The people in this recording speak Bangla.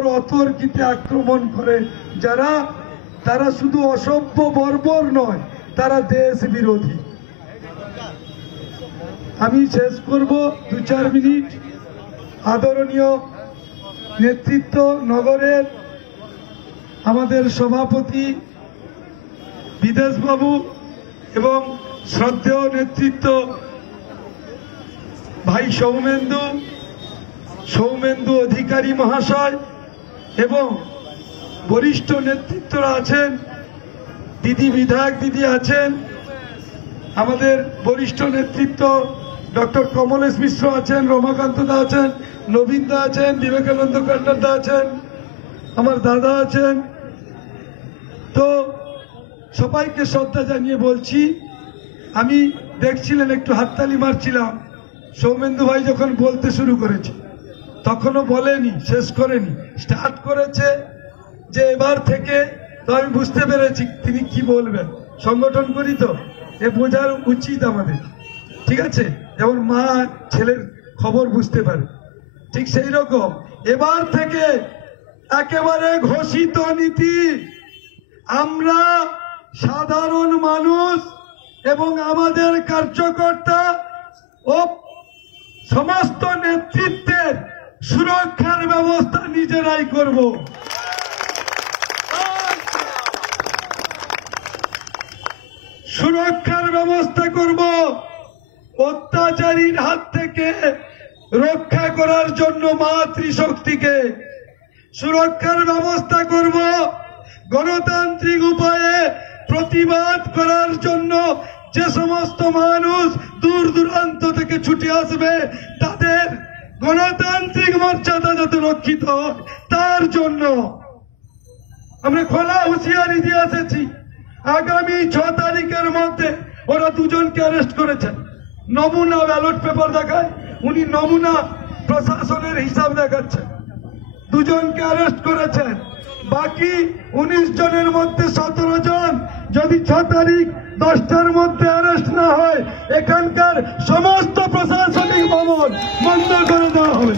ওপর অতর্কিতে আক্রমণ করে যারা, তারা শুধু অসভ্য বর্বর নয়, তারা দেশ বিরোধী। আমি শেষ করব 2-4 মিনিট। আদরণীয় নেতৃত্ব, নগরের আমাদের সভাপতি বিদেশবাবু এবং শ্রদ্ধেয় নেতৃত্ব ভাই সৌমেন্দু অধিকারী মহাশয় এবং বরিষ্ঠ নেতৃত্বরা আছেন, দিদি বিধায়ক দিদি আছেন, আমাদের বরিষ্ঠ নেতৃত্ব ডক্টর কমলেশ মিশ্র আছেন, রমাকান্ত দা আছেন, নবীন দা আছেন, বিবেকানন্দ কন্ডার দা আছেন, আমার দাদা আছেন। তো সবাইকে শ্রদ্ধা জানিয়ে বলছি, আমি দেখছিলেন একটু হাততালি মারছিলাম সৌমেন্দু ভাই যখন বলতে শুরু করেছে, তখনও বলেনি, শেষ করেনি, স্টার্ট করেছে যে এবার থেকে। তো আমি বুঝতে পেরেছি তিনি কি বলবেন। সংগঠন করি তো, এ বোঝার উচিত আমাদের, ঠিক আছে? যেমন মা ছেলের খবর বুঝতে পারে, ঠিক সেই রকম এবার থেকে একেবারে ঘোষিত নীতি, আমরা সাধারণ মানুষ এবং আমাদের কার্যকর্তা ও সমস্ত নেতৃত্বের সুরক্ষার ব্যবস্থা নিজেরাই করব। সুরক্ষার ব্যবস্থা করব, অত্যাচারীর হাত থেকে রক্ষা করার জন্য মাতৃশক্তিকে সুরক্ষার ব্যবস্থা করব, গণতান্ত্রিক উপায়ে প্রতিবাদ করার জন্য যে সমস্ত মানুষ দূর দূরান্ত থেকে ছুটে আসবে তাদের গণতান্ত্রিক মর্যাদা যাতে রক্ষিত হয় তার জন্য আমরা খোলা হুঁশিয়ারি দিয়ে এসেছি। আগামী 6 তারিখের মধ্যে ওরা দুজনকে অ্যারেস্ট করেছেন। নমুনা ব্যালট পেপার দেখায়, উনি নমুনা প্রশাসনের হিসাব দেখাচ্ছেন। দুজনকে অ্যারেস্ট করেছেন, বাকি 19 জনের মধ্যে 17 জন যদি 6 তারিখ 10টার মধ্যে অ্যারেস্ট না হয় এখানকার সমস্ত প্রশাসনিক ভবন বন্ধ করে দেওয়া হবে।